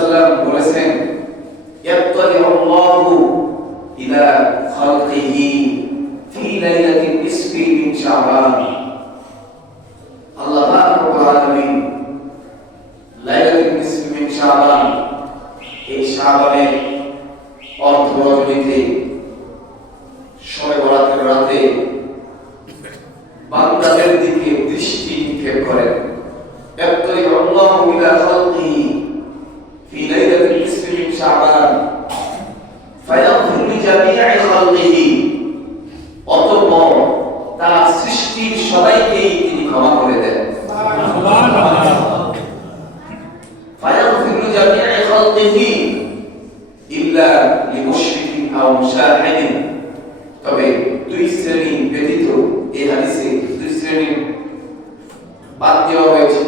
ওয়াসাল্লাম বলেছেন, ইয়াত্তালিউল্লাহু ইলা খালকিহি ফি লাইলাতিন নিসফি মিন শাবান। আল্লাহ রাব্বুল আলামিন লাইলাতুন নিসফি মিন শাবান, এই শাবানের অর্ধ রজনীতে শবে বরাতের রাতে বান্দাদের দিকে দৃষ্টি নিক্ষেপ করেন। ইয়াত্তালিউল্লাহু ইলা খালকিহি ফি লাইলাতিন নিসফি মিন শাবান ফায়াগফিরু লিজামিই খালকিহি, অতঃপর তার সৃষ্টির সবাইকেই তিনি ক্ষমা করে দেন। সুবহানাল্লাহ। ফায়াগফিরু লিজামিই খালকিহি ইল্লা লিমুশরিকিন আও মুশাহিদিন, তবে দুই শ্রেণী ব্যতীত এই হাদিসে দুই শ্রেণী বাদ দেওয়া হয়েছে।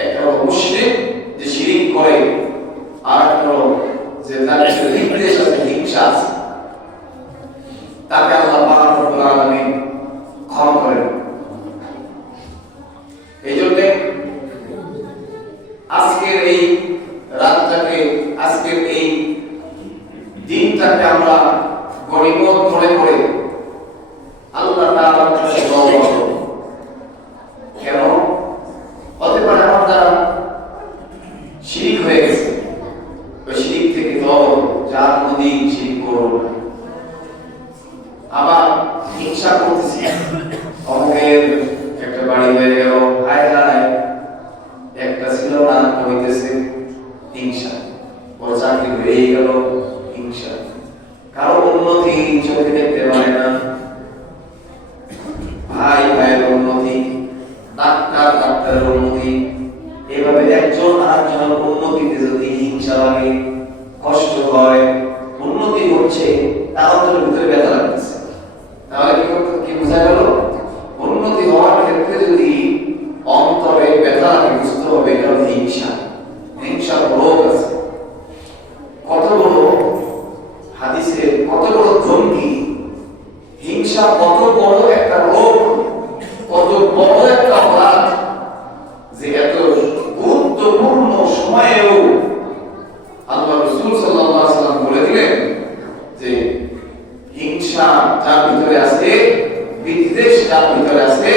একটা হলো মুশরিক, যে শিরক করে, আর একটা হলো যে তার বিদ্বেষ আছে, হিংসা আছে, তাকে আল্লাহ পাক রব্বুল আলামিন ক্ষমা করেন। এই জন্য আজকের এই রাতটাকে, আজকের এই দিনটাকে আমরা গনিমত মনে করে আল্লাহ তাআলার কাছে দোয়া করব। কেন? হতে পারে আমার দ্বারা শিরক হয়ে গেছে, ওই শিরক থেকে দোয়া করব, যার কোনদিন শিরক করব না। আবার হিংসা করতেছি, অমুকের একটা বাড়ি হয়ে গেল, হায় হায় একটা ছিল না হইতেছে, হিংসা। ওর চাকরি হয়ে গেল, হিংসা। কারো উন্নতি চোখে দেখতে পারে না, ভাই ভাইয়ের উন্নতি, ডাক্তারের উন্নতি, এভাবে একজন আরেকজনের উন্নতিতে যদি হিংসা লাগে, কষ্ট হয়, উন্নতি হচ্ছে, তার অন্তরের ভিতরে ব্যথা লাগতেছে, তাহলে কি বোঝা গেল? উন্নতি হওয়ার ক্ষেত্রে যদি অন্তরে ব্যথা লাগে, বুঝতে হবে এটা হলো হিংসা। হিংসার রোগ আছে, কত বড় হাদিসে, কত বড় ধমকি! হিংসা কত বড় একটা রোগ, কত বড় একটা অপরাধ, যে এত গুরুত্বপূর্ণ সময়েও আল্লাহ রাসূল সাল্লাল্লাহু আলাইহি ওয়াসাল্লাম বলে দিলেন যে হিংসা যার ভিতরে আছে, বিদ্বেষ যার ভিতরে আছে,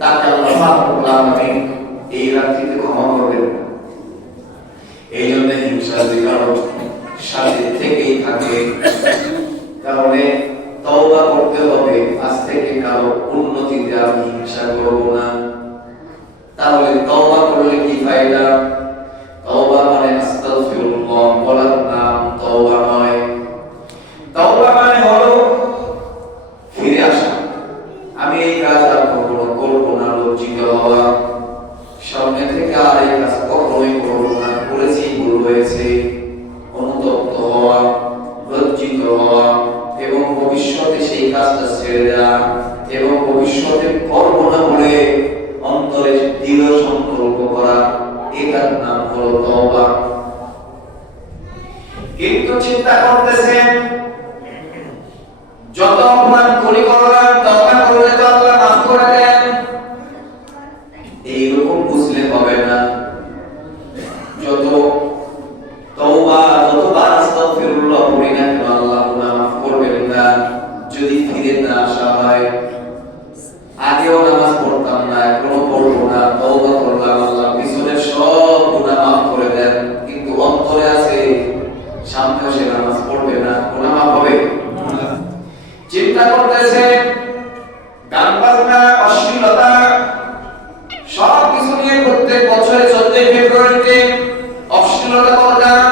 তাকে আল্লাহ রাব্বুল আলামিন এই রাত্রিতে ক্ষমা করবেন। এই জন্য হিংসা যে কারো সাথে থেকেই থাকে, কারণে তওবা করতে হবে, আজ থেকে কারো উন্নতিতে আমি হিংসা করব না। তাহলে তওবা করলে কি ফায়দা? তওবা মানে আস্তাগফিরুল্লাহ বলার নাম তওবা নয়। তওবা মানে হলো ফিরে আসা, আমি এই কাজ আর কখনো করব না, লজ্জিত হওয়া, সামনে থেকে আর এই কাজ কখনোই করব না, করেছি ভুল হয়েছে, অনুতপ্ত হওয়া, লজ্জিত হওয়া, এবং ভবিষ্যতে সেই কাজটা ছেড়ে দেওয়া, এবং ভবিষ্যতে করব না বলে অন্তরে দৃঢ় সংকল্প করা, এটার নাম হলো তওবা। কিন্তু চিন্তা করতেছেন, যত অপরাধ করি করলাম, তওবা করলে তো আল্লাহ মাফ করে দেন, এইরকম বুঝলে হবে না। যত তওবা, যতবার আস্তাগফিরুল্লাহ পড়ি না কেন আল্লাহ গুনাহ মাফ করবেন না যদি ফিরে না আসা হয়। আগেও নামাজ পড়তাম না, এখনো পড়বো না, তওবা করলাম, আল্লাহ পিছনের সব গুনাহ মাফ করে দেন, কিন্তু অন্তরে আছে সামনেও সে নামাজ পড়বে না, গুনাহ মাফ হবে না। চিন্তা করতেছে গান বাজনা, অশ্লীলতা, সব কিছু নিয়ে প্রত্যেক বছরে 14 ফেব্রুয়ারিতে অশ্লীলতা করলাম,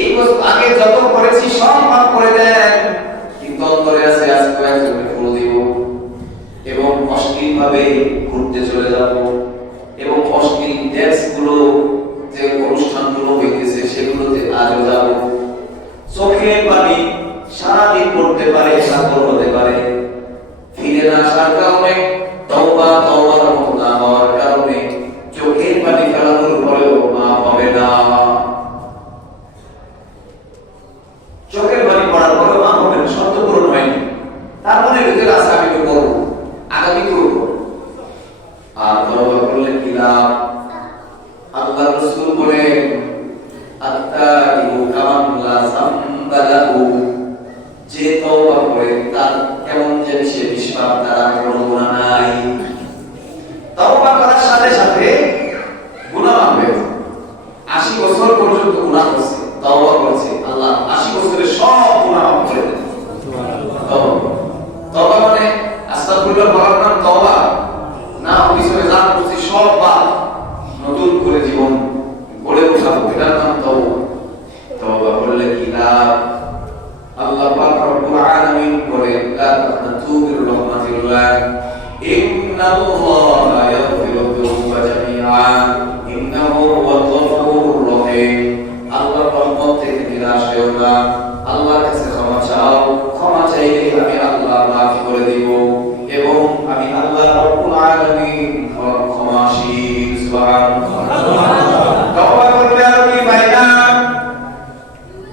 এই বছর আগে যত করেছি সব মাফ করে দেন, কিন্তু অন্তরে আছে আজকে একজনকে ফুল দিব, এবং অশ্লীল ভাবে ঘুরতে চলে যাব, এবং অশ্লীল ড্যান্স গুলো, যে অনুষ্ঠানগুলো হইতেছে সেগুলোতে আজও যাব। চোখের পানি সারাদিন পড়তে পারে, সাগর হতে পারে, ফিরে না আসার কারণে, তওবার মতো না হওয়ার কারণে চোখের পানি ফেলানোর পরেও মাফ হবে না। চোখের পানি পড়ার পরেও মাফ হবে না, শর্ত পূরণ হয়নি, তারপরে ভিতরে আছে আমি তো করবো, আগামী করবো। আর তওবা করলে কি লাভ? আল্লাহ রাসূল বলেন বছর পর্যন্ত গুনাহ করছে, তওবা করছে, আল্লাহ 80 বছরের সব গুনাহ মাফ করে দেন। তওবা মানে আস্তাগফিরুল্লাহ বলার নাম তওবা না, পিছনে যা করছি সব বাদ, নতুন করে জীবন গড়ে ওঠাবো, এটার নাম তওবা। তওবা বললে কি লাভ? আল্লাহ পাক রব্বুল আলামিন বলেন, লা তাকনাতু মির রাহমাতিল্লাহ, ইন্নাল্লাহা ইয়াগফিরু যুনুবা জামিআ, ইন্নাহু হুয়াল গফুরুর রহিম। আল্লাহর রহমত থেকে নিরাশ হও না, আল্লাহর কাছে ক্ষমা চাও, ক্ষমা চাইলে আমি আল্লাহ মাফ করে দিব, এবং আমি আল্লাহ রব্বুল আলামিন ক্ষমাশীল। সুবহানাল্লাহ। তওবা করলে আর কি ফায়দা?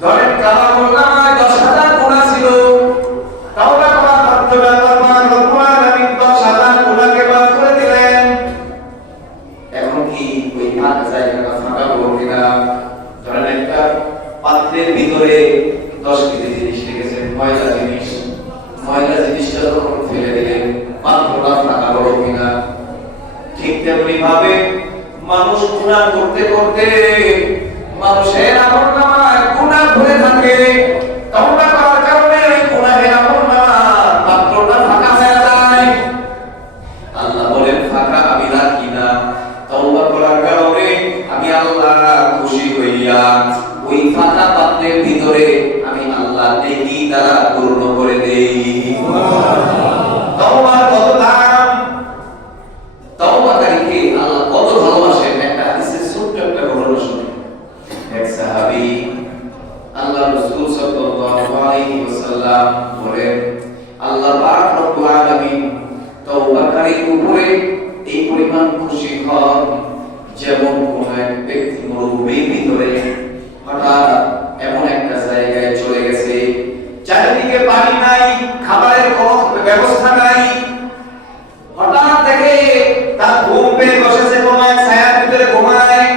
ধরেন কারো নামায় 10,000 গুনাহ ছিল, তওবা করার মাধ্যমে আল্লাহ রব্বুল আলামিন 10,000 গুনাহকে মাফ করে দিলেন। এখন কি ওই ফাঁকা জায়গাটা ফাঁকা করব কিনা? ধরেন একটা পাত্রের ভিতরে 10 কেজি জিনিস রেখেছেন, ময়লা জিনিস, ময়লা জিনিসটা যখন ফেলে দিলেন পাত্রটা ফাঁকা করব কিনা? ঠিক তেমনি ভাবে মানুষ গুনাহ করতে করতে মানুষের আমলনামায় গুনাহ ভরে থাকে, তওবা করার কারণে গুনাহের আমলনামার পাত্রটা ফাঁকা হয়ে যায়। আল্লাহ বলেন ফাঁকা আমি রাখি না, তওবা করার কারণে আমি আল্লাহ খুশি হইয়া ওই ফাঁকা পাত্রের ভিতরে আমি আল্লাহ নেকি দ্বারা পূর্ণ করে দেই। তওবার কত দাম! তওবাকারীকে আল্লাহ কত ভালোবাসেন। একটা হাদিসের ছোট্ট একটা ঘটনা শুনুন। এক সাহাবী আল্লাহ রাসূল সাল্লাল্লাহু আলাইহি ওয়াসাল্লাম বলেন, আল্লাহ পাক রব্বুল আলামিন তওবাকারীর উপরে এই পরিমাণ খুশি হন যেমন কোন এক ব্যক্তি মরুভূমির ভিতরে হঠাৎ এমন একটা জায়গায় চলে গেছে, চারিদিকে পানি নাই, খাবারের কোনো ব্যবস্থা নাই, হঠাৎ দেখে তার ঘুম পেয়ে বসেছে কোন এক ছায়ার ভিতরে ঘুমায়।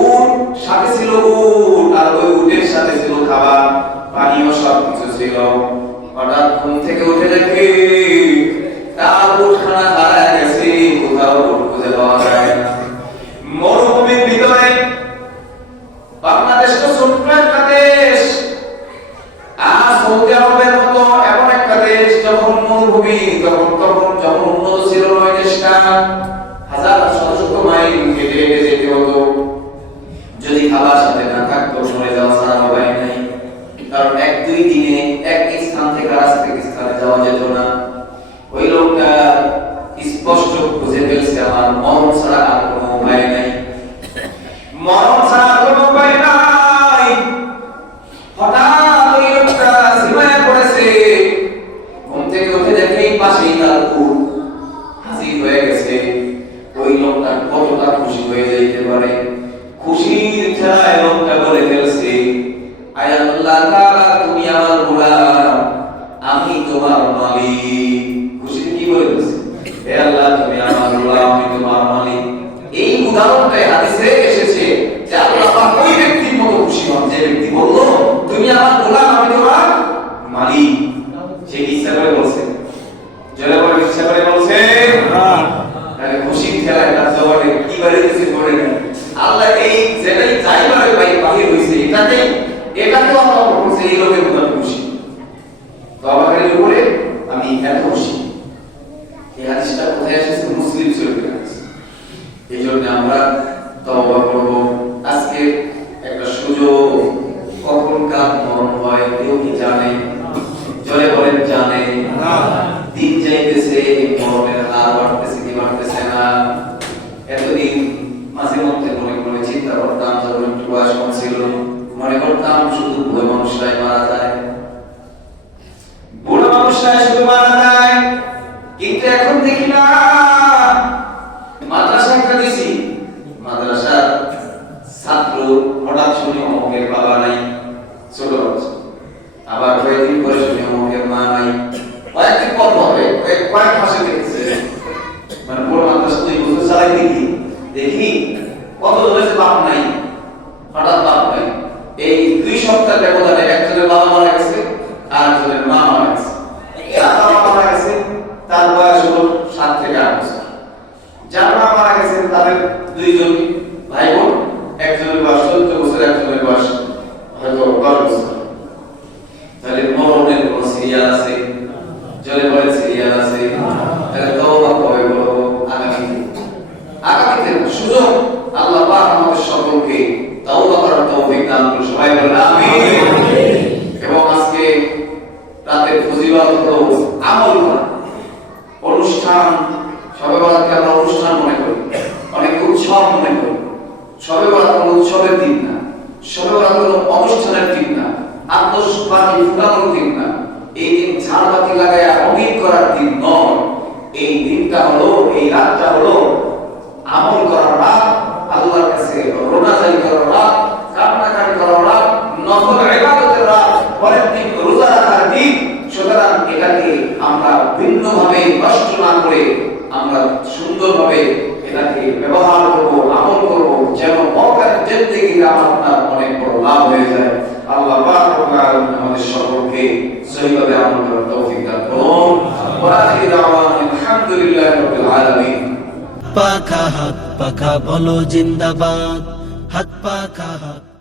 উট সাথে ছিল, উট আর ওই উটের সাথে ছিল খাবার, পানিও সবকিছু ছিল। হঠাৎ ঘুম থেকে উঠে দেখে তার উটখানা হারায় গেছে, কোথাও উট খুঁজে পাওয়া যায় না। মরুভূমির ভিতরে, বাংলাদেশ তো ছোট্ট একটা দেশ, আর সৌদি আরবের মতো এমন একটা দেশ যখন মরুভূমি, যখন উন্নত ছিল নয় দেশটা, হাজার শত শত মাইল হেঁটে হেঁটে যেতে হতো। যদি খাবার সাথে না থাকতো মরে যাওয়া ছাড়া উপায় নাই, কারণ 1-2 দিনে এক স্থান থেকে আরেক স্থানে যাওয়া যেত না। ওই লোকটা স্পষ্ট বুঝে ফেলছে আমার মরণ ছাড়া আর কোনো উপায় নাই, মরণ ছাড়া কোনো উপায় নাই। হঠাৎ ওই লোকটা সীমায় পড়েছে, ঘুম থেকে উঠে দেখে পাশেই তার উট হাজির হয়ে গেছে। ওই লোকটা কতটা খুশি হয়ে যেতে পারে! খুশির ঠেলায় লোকটা বলে ফেলছে, আয় আল্লাহ তাআলা তুমি আমার গোলাম, আমি তোমার মালিক। খুশিতে কি বলে ফেলছে? হে আল্লাহ তুমি আমার গোলাম, আমি তোমার মালিক। এই উদাহরণটাই হাদিসে এসেছে যে আল্লাহ পাক ওই ব্যক্তির মতো খুশি হন যে ব্যক্তি বলল তুমি আমার গোলাম, আমি তোমার মালিক। সে কি ইচ্ছা করে বলছে? জোরে বলে ইচ্ছা করে বলছে? তাহলে খুশির ঠেলায় তার জবানে কি বাড়ি কিছু করে না। আল্লাহ এই যেটাই চাইবারে ভাই বাহির হইছে, এটাকেও আল্লাহ বলছে এই লোকের মতো খুশি। তওবাকারীর উপরে আমি এত খুশি। এই হাদিসটা কোথায় এসেছে? মুসলিম শরীফের হাদিস। এই জন্য আমরা তওবা করব। আজকে একটা সুযোগ, কখন কার মরণ হয় কেউ কি জানে? জোরে বলেন জানে না। দিন যাইতেছে, মরণের হার বাড়তেছে কি বাড়তেছে না? এতদিন মাঝে মধ্যে মনে মনে চিন্তা করতাম, যখন একটু বয়স কম ছিল মনে করতাম শুধু বুড়ো মানুষরাই মারা যায়, বুড়ো মানুষরাই শুধু মারা যায়। কিন্তু এখন দেখি না, মাদ্রাসা একটা দিছি, মাদ্রাসার ছাত্র হঠাৎ শুনি অমুকের বাবা নাই, ছোট বাচ্চা, আবার কয়েকদিন পরে শুনি অমুকের মা নাই। কয়েকদিন পর হবে, কয়েক মাসে দেখতেছে, মানে পুরো মাদ্রাসা 2 বছর চালাই দেখি কত জনের বাপ নাই, হঠাৎ বাপ নাই। এই 2 সপ্তাহ ব্যবধানে একজনের বাবা মারা গেছে আর একজনের মা মারা গেছে। যার বাবা মারা গেছে তার বয়স হলো 7 থেকে 8 বছর, যার মা মারা গেছে তাদের 2 জন ভাই বোন, একজনের শবে বরাত কোনো অনুষ্ঠানের দিন না, আতশবাজি ফুটানোর দিন না, এই দিন ঝাড়বাতি লাগায়া অমিত করার দিন নয়। এই দিনটা হলো, এই রাতটা হলো আমল করার রাত, আল্লাহর কাছে রোনাজারি করার রাত, কান্নাকাটি করার রাত, নফল ইবাদতের রাত, পরের দিন রোজা রাখার দিন। সুতরাং এটাকে আমরা ভিন্নভাবে নষ্ট না করে আমরা সুন্দরভাবে এটাকে ব্যবহার করব, আমল করব, যেন পরকালের জিন্দেগিতে আপনার অনেক বড় লাভ হয়ে যায়। আল্লাহ পাক রব্বুল আলামিন আমাদের সকলকে সহিভাবে আমল করার তৌফিক দান করুন। ওয়া আখিরু দাওয়ানা আলহামদুলিল্লাহি রাব্বিল আলামিন। পাখা হাত পাখা বলো জিন্দাবাদ, হাত পাখা হাত